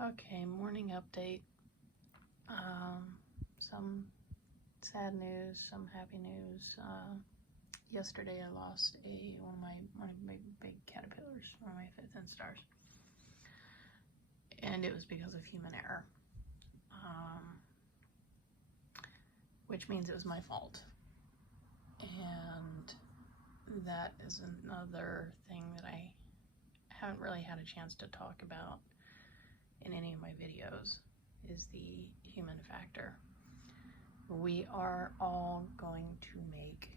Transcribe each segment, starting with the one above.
Okay, morning update. Some sad news, some happy news. Yesterday I lost one of my big caterpillars, one of my Fifth Instars, and it was because of human error, which means it was my fault. And that is another thing that I haven't really had a chance to talk about in any of my videos, is the human factor. We are all going to make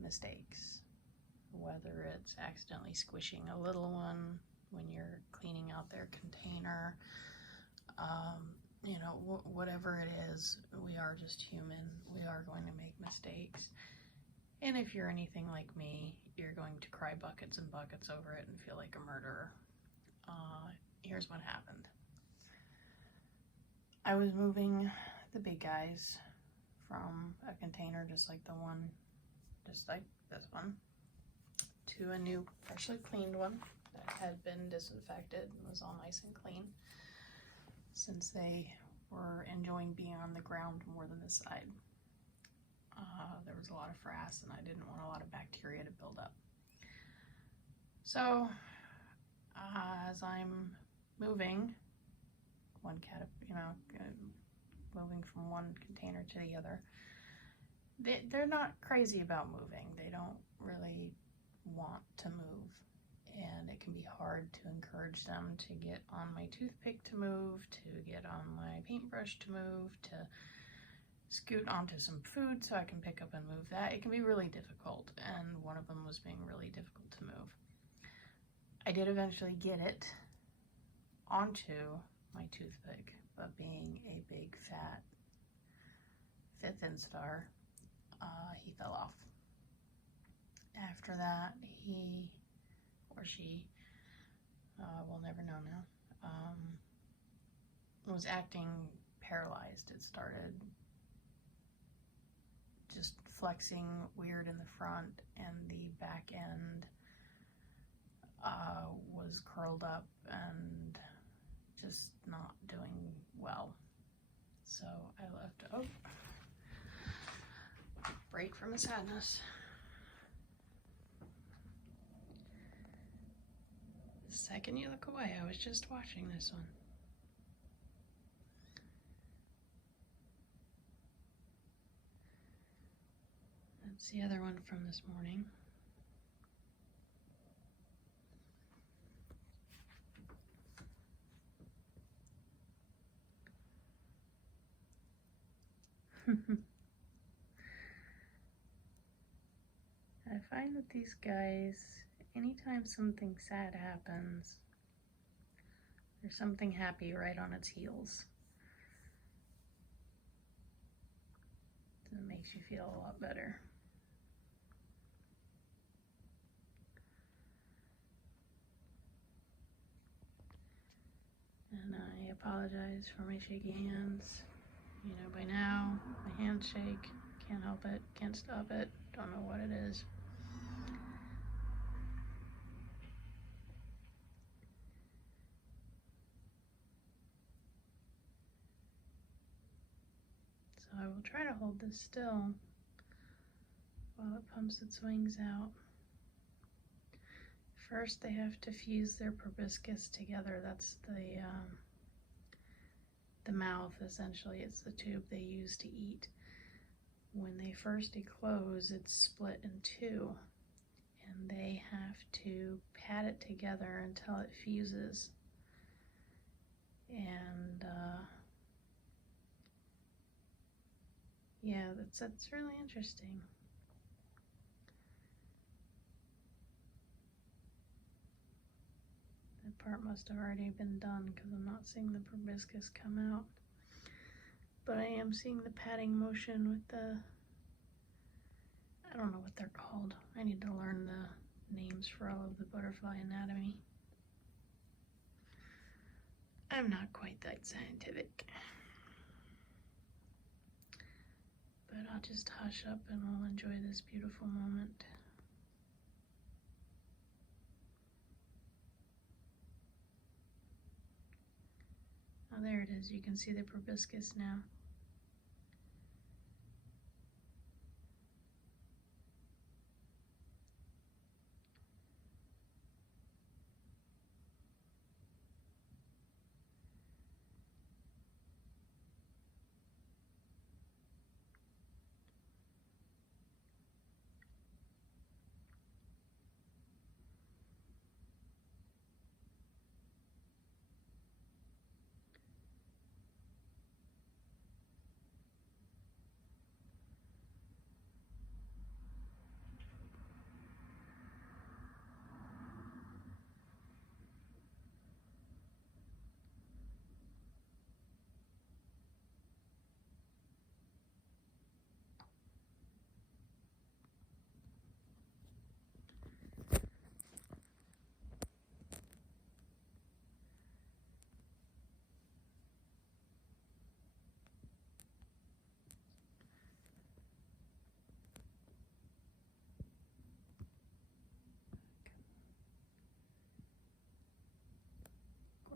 mistakes, whether it's accidentally squishing a little one when you're cleaning out their container, whatever it is, we are just human. We are going to make mistakes. And if you're anything like me, you're going to cry buckets and buckets over it and feel like a murderer. Here's what happened. I was moving the big guys from a container just like this one, to a new freshly cleaned one that had been disinfected and was all nice and clean, since they were enjoying being on the ground more than the side. There was a lot of frass and I didn't want a lot of bacteria to build up. So as I'm moving moving from one container to the other, they're not crazy about moving. They don't really want to move, and it can be hard to encourage them to get on my toothpick to move, to get on my paintbrush to move, to scoot onto some food so I can pick up and move that. It can be really difficult, and one of them was being really difficult to move. I did eventually get it onto my toothpick, but being a big fat Fifth Instar, he fell off. After that, he or she, we'll never know now, was acting paralyzed. It started just flexing weird in the front, and the back end was curled up and just not doing well. So I left. Break from the sadness. The second you look away, I was just watching this one. That's the other one from this morning. I find that these guys, anytime something sad happens, there's something happy right on its heels. It makes you feel a lot better. And I apologize for my shaky hands. You know by now, my hands shake, can't help it, can't stop it, don't know what it is. So I will try to hold this still while it pumps its wings out. First, they have to fuse their proboscis together. That's the mouth, essentially. It's the tube they use to eat. When they first eclose, it's split in two, and they have to pat it together until it fuses. And yeah, that's really interesting. That part must have already been done because I'm not seeing the proboscis come out. But I am seeing the patting motion with I don't know what they're called. I need to learn the names for all of the butterfly anatomy. I'm not quite that scientific. But I'll just hush up and we'll enjoy this beautiful moment. Oh, there it is. You can see the proboscis now.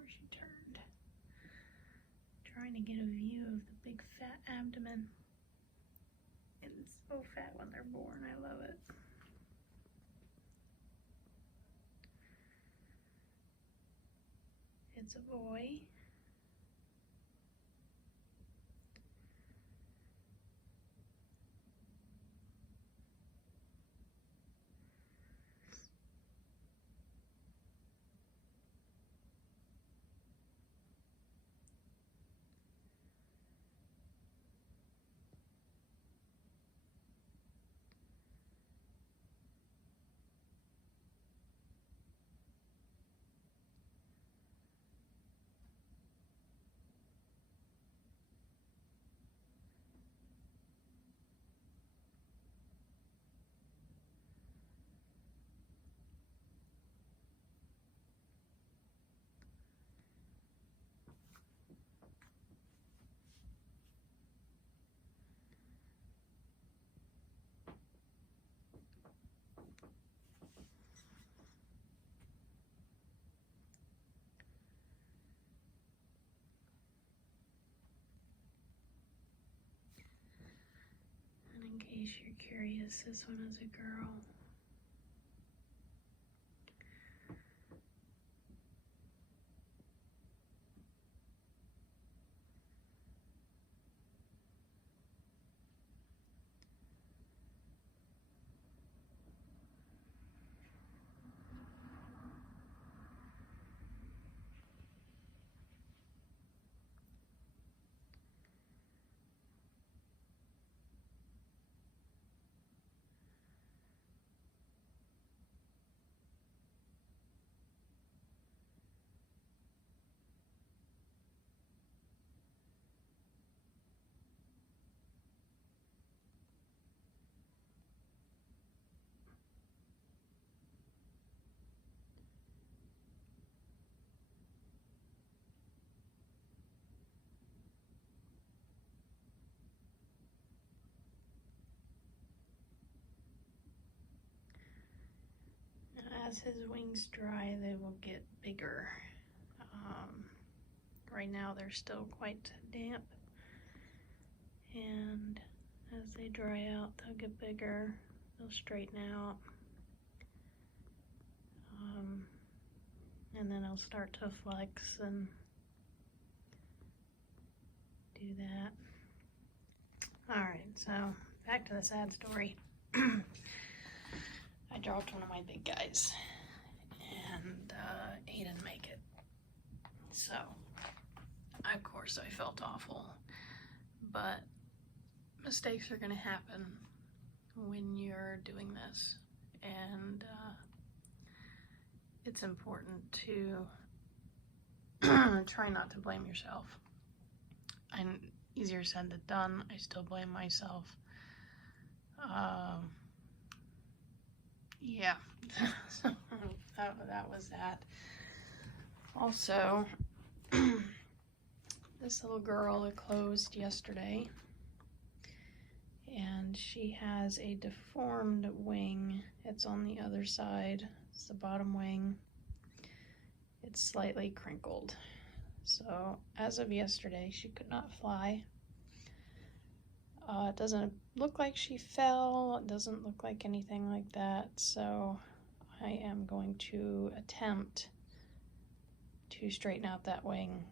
She turned, trying to get a view of the big fat abdomen. It's so fat when they're born. I love it. It's a boy. In case you're curious, this one is a girl. As his wings dry, they will get bigger. Right now they're still quite damp, and as they dry out, they'll get bigger, they'll straighten out, and then they'll start to flex and do that. Alright, so back to the sad story. I dropped one of my big guys, and he didn't make it. So, of course, I felt awful. But mistakes are going to happen when you're doing this. And it's important to try not to blame yourself. And easier said than done. I still blame myself. Yeah, so that was that. Also, this little girl, it closed yesterday, and she has a deformed wing. It's on the other side. It's the bottom wing. It's slightly crinkled. So as of yesterday, she could not fly. It doesn't look like she fell. It doesn't look like anything like that. So I am going to attempt to straighten out that wing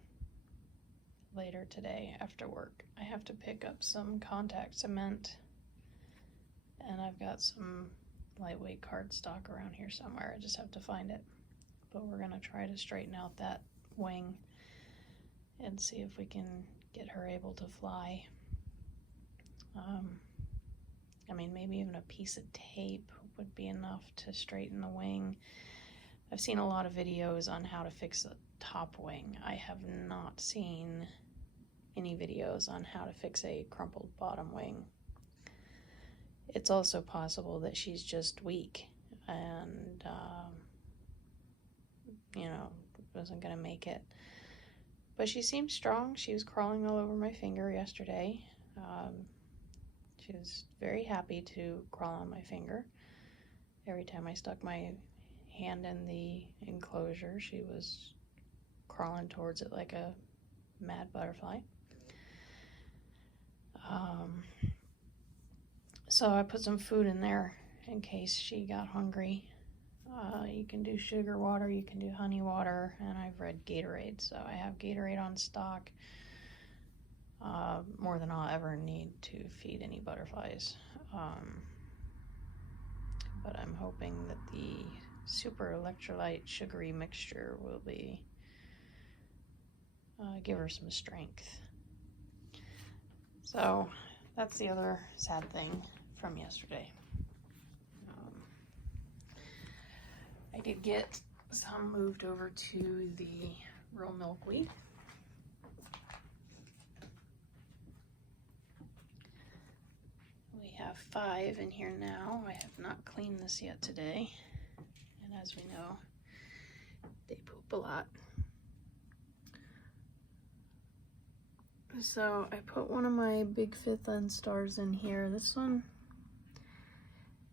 later today after work. I have to pick up some contact cement, and I've got some lightweight cardstock around here somewhere. I just have to find it. But we're gonna try to straighten out that wing and see if we can get her able to fly. I mean, maybe even a piece of tape would be enough to straighten the wing. I've seen a lot of videos on how to fix the top wing. I have not seen any videos on how to fix a crumpled bottom wing. It's also possible that she's just weak and, you know, wasn't gonna make it. But she seemed strong. She was crawling all over my finger yesterday. She was very happy to crawl on my finger. Every time I stuck my hand in the enclosure, she was crawling towards it like a mad butterfly. So I put some food in there in case she got hungry. You can do sugar water, you can do honey water, and I've read Gatorade. So I have Gatorade on stock. More than I'll ever need to feed any butterflies. But I'm hoping that the super electrolyte sugary mixture will be give her some strength. So that's the other sad thing from yesterday. I did get some moved over to the real milkweed. We have 5 in here now. I have not cleaned this yet today. And as we know, they poop a lot. So I put one of my big 5th End stars in here. This one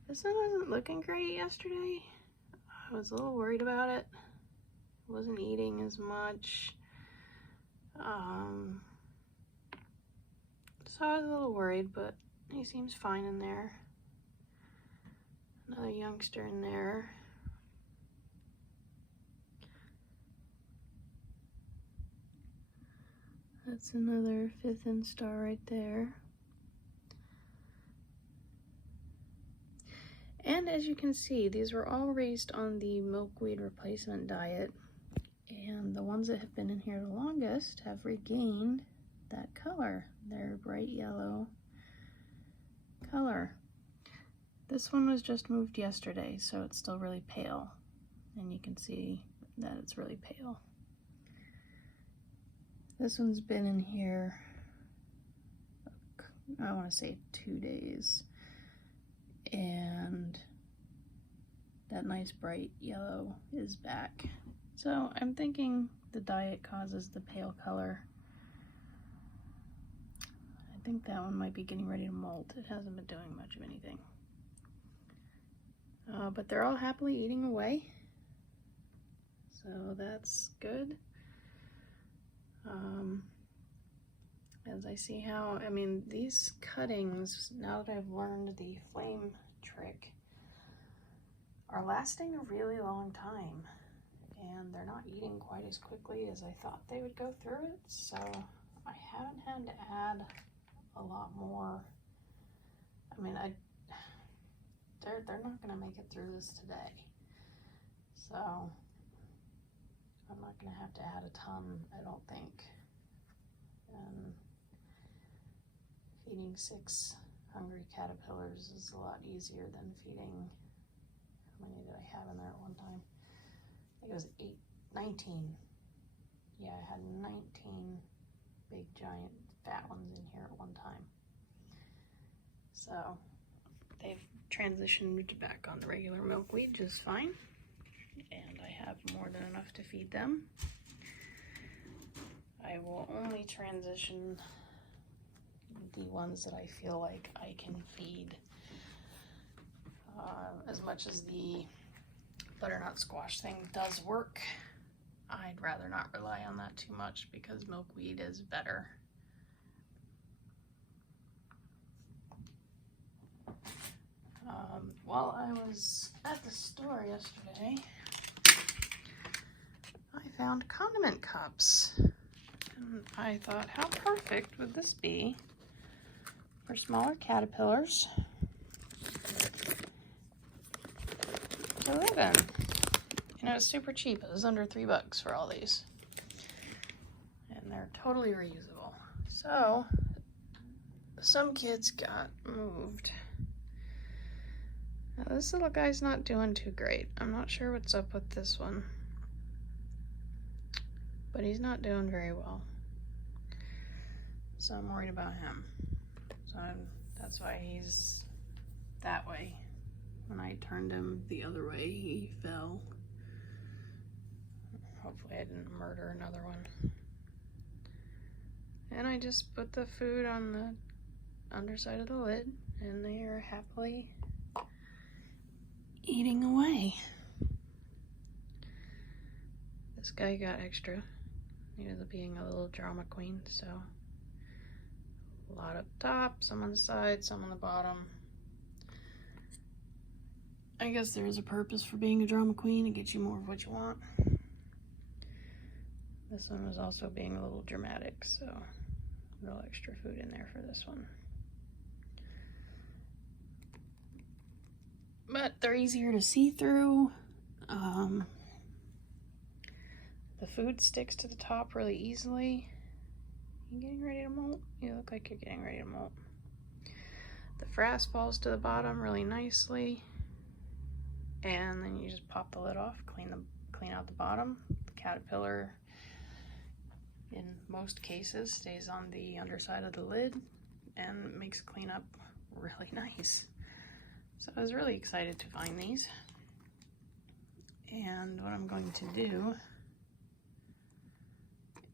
wasn't looking great yesterday. I was a little worried about it. It wasn't eating as much. So I was a little worried, but he seems fine in there. Another youngster in there. That's another 5th End star right there. And as you can see, these were all raised on the milkweed replacement diet. And the ones that have been in here the longest have regained that color, their bright yellow color. This one was just moved yesterday, so it's still really pale. And you can see that it's really pale. This one's been in here, I want to say 2 days. And that nice bright yellow is back. So I'm thinking the diet causes the pale color. I think that one might be getting ready to molt. It hasn't been doing much of anything. But they're all happily eating away. So that's good. As I see how, I mean, these cuttings, now that I've learned the flame trick, are lasting a really long time. And they're not eating quite as quickly as I thought they would go through it. So I haven't had to add a lot more. I mean, they're not gonna make it through this today. So I'm not gonna have to add a ton, I don't think. And feeding 6 hungry caterpillars is a lot easier than feeding, how many did I have in there at one time? I think it was 19. Yeah, I had 19 big giant fat ones in here at one time. So they've transitioned back on the regular milkweed just fine. And I have more than enough to feed them. I will only transition the ones that I feel like I can feed. As much as the butternut squash thing does work, I'd rather not rely on that too much because milkweed is better. While I was at the store yesterday, I found condiment cups. And I thought, how perfect would this be for smaller caterpillars to live in? And it was super cheap. It was under $3 for all these. And they're totally reusable. So, some kids got moved. Now, this little guy's not doing too great. I'm not sure what's up with this one. But he's not doing very well. So I'm worried about him. So that's why he's that way. When I turned him the other way, he fell. Hopefully I didn't murder another one. And I just put the food on the underside of the lid, and they are happily eating away. This guy got extra. He was being a little drama queen, so a lot up top, some on the side, some on the bottom. I guess there is a purpose for being a drama queen, to get you more of what you want. This one was also being a little dramatic, so a little extra food in there for this one. But they're easier to see through. The food sticks to the top really easily. You getting ready to molt? You look like you're getting ready to molt. The frass falls to the bottom really nicely. And then you just pop the lid off, clean out the bottom. The caterpillar, in most cases, stays on the underside of the lid and makes cleanup really nice. So I was really excited to find these. And what I'm going to do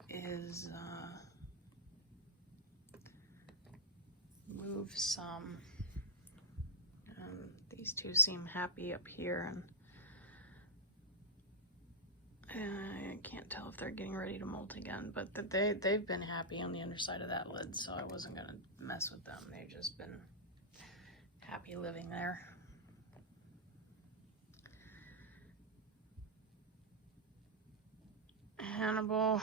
is move some. These two seem happy up here, and I can't tell if they're getting ready to molt again, but they've been happy on the underside of that lid, so I wasn't gonna mess with them. They've just been happy living there. Hannibal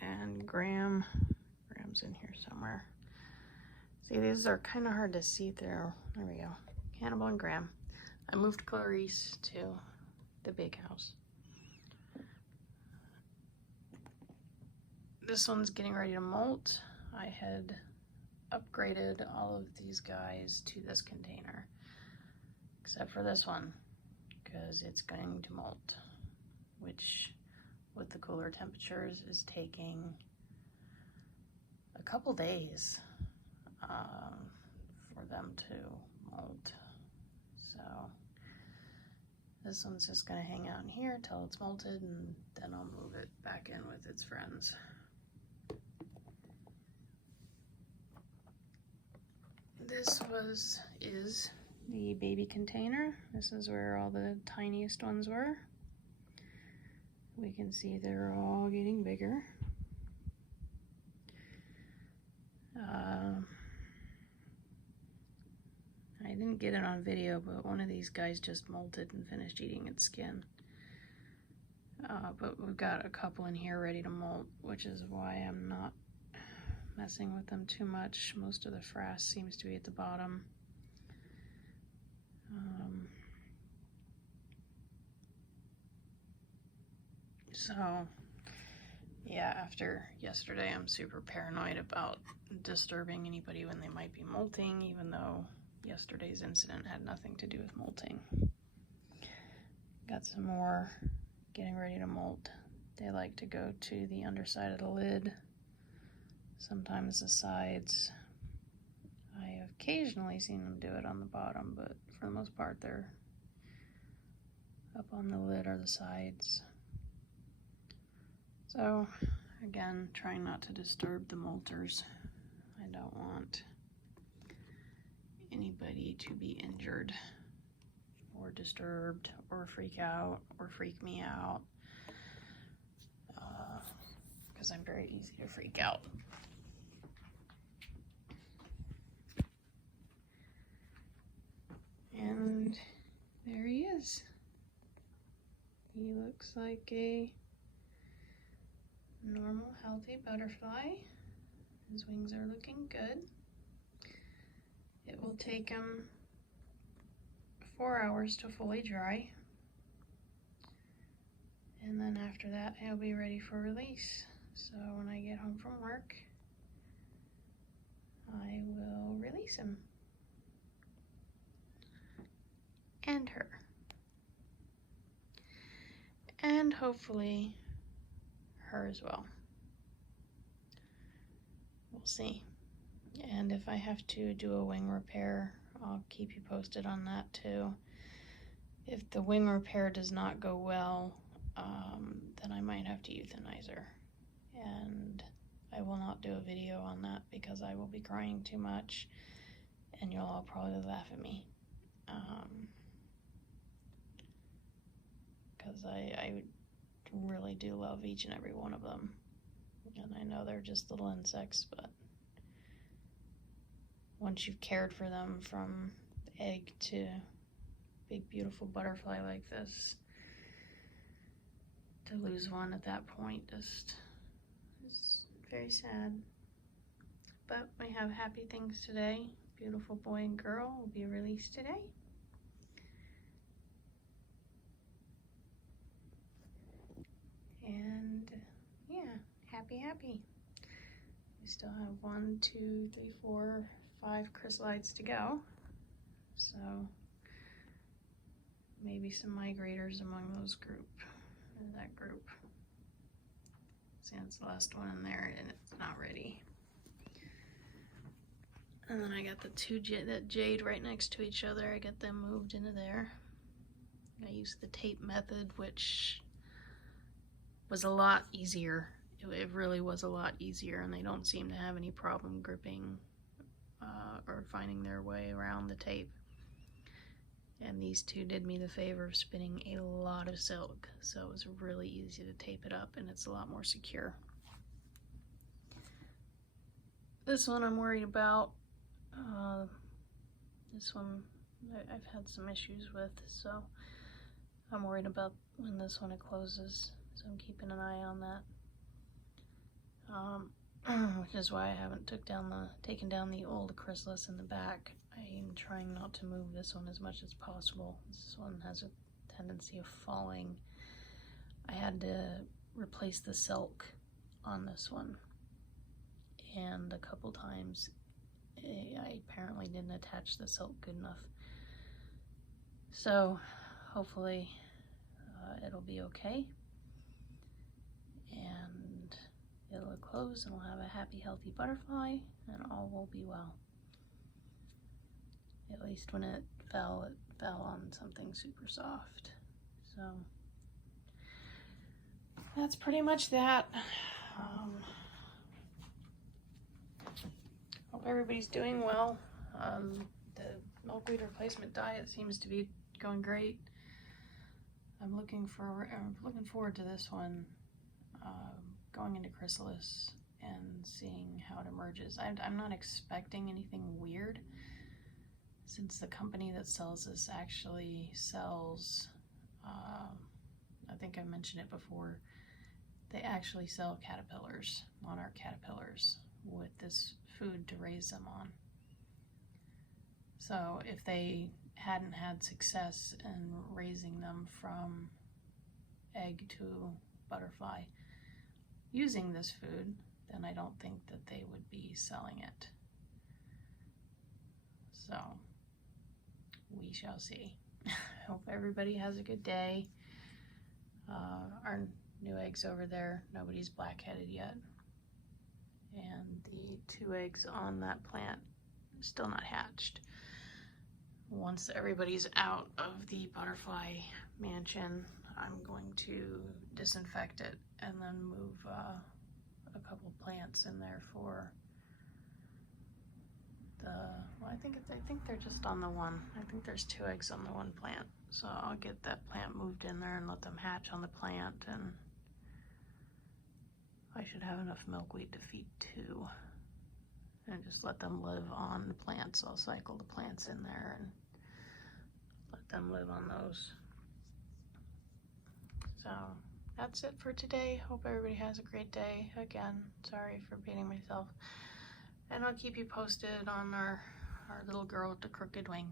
and Graham. Graham's in here somewhere. See, these are kind of hard to see through. There we go. Hannibal and Graham. I moved Clarice to the big house. This one's getting ready to molt. I had upgraded all of these guys to this container, except for this one, because it's going to molt, which with the cooler temperatures is taking a couple days for them to molt. So this one's just gonna hang out in here till it's molted, and then I'll move it back in with its friends. This is the baby container. This is where all the tiniest ones were. We can see they're all getting bigger. I didn't get it on video, but one of these guys just molted and finished eating its skin. But we've got a couple in here ready to molt, which is why I'm not messing with them too much. Most of the frass seems to be at the bottom. So yeah, after yesterday, I'm super paranoid about disturbing anybody when they might be molting, even though yesterday's incident had nothing to do with molting. Got some more getting ready to molt. They like to go to the underside of the lid, sometimes the sides. I have occasionally seen them do it on the bottom, but for the most part they're up on the lid or the sides. So again, trying not to disturb the molters. I don't want anybody to be injured or disturbed or freak out or freak me out because I'm very easy to freak out. And there he is. He looks like a normal, healthy butterfly. His wings are looking good. It will take him 4 hours to fully dry. And then after that, he'll be ready for release. So when I get home from work, I will release him. And her. And hopefully her as well. We'll see. And if I have to do a wing repair, I'll keep you posted on that too. If the wing repair does not go well, then I might have to euthanize her. And I will not do a video on that because I will be crying too much and you'll all probably laugh at me. Because I really do love each and every one of them. And I know they're just little insects, but once you've cared for them from egg to big beautiful butterfly like this, to lose one at that point just is very sad. But we have happy things today. Beautiful boy and girl will be released today. And yeah, happy. We still have 1, 2, 3, 4, 5 chrysalides to go. So maybe some migrators among that group. See, that's the last one in there and it's not ready. And then I got the two that jade right next to each other. I got them moved into there. I used the tape method, which was a lot easier. It really was a lot easier, and they don't seem to have any problem gripping or finding their way around the tape. And these two did me the favor of spinning a lot of silk, so it was really easy to tape it up, and it's a lot more secure. This one I'm worried about. This one I've had some issues with, so I'm worried about when this one closes, so I'm keeping an eye on that. Which is why I haven't taken down the old chrysalis in the back. I'm trying not to move this one as much as possible. This one has a tendency of falling. I had to replace the silk on this one, and a couple times I apparently didn't attach the silk good enough. So hopefully it'll be okay, and it'll close and we'll have a happy, healthy butterfly, and all will be well. At least when it fell on something super soft. So that's pretty much that. Hope everybody's doing well. The milkweed replacement diet seems to be going great. I'm looking forward to this one, going into chrysalis and seeing how it emerges. I'm not expecting anything weird, since the company that sells this actually sells, I think I mentioned it before, they actually sell caterpillars, monarch caterpillars, with this food to raise them on. So if they hadn't had success in raising them from egg to butterfly using this food, then I don't think that they would be selling it. So we shall see. Hope everybody has a good day. Our new eggs over there, nobody's black-headed yet. And the 2 eggs on that plant still not hatched. Once everybody's out of the butterfly mansion, I'm going to disinfect it and then move a couple plants in there for well, I think they're just on the one. I think there's 2 eggs on the one plant. So I'll get that plant moved in there and let them hatch on the plant. And I should have enough milkweed to feed 2. And just let them live on the plants. I'll cycle the plants in there and let them live on those. So that's it for today. Hope everybody has a great day. Again, sorry for beating myself. And I'll keep you posted on our little girl with the crooked wing.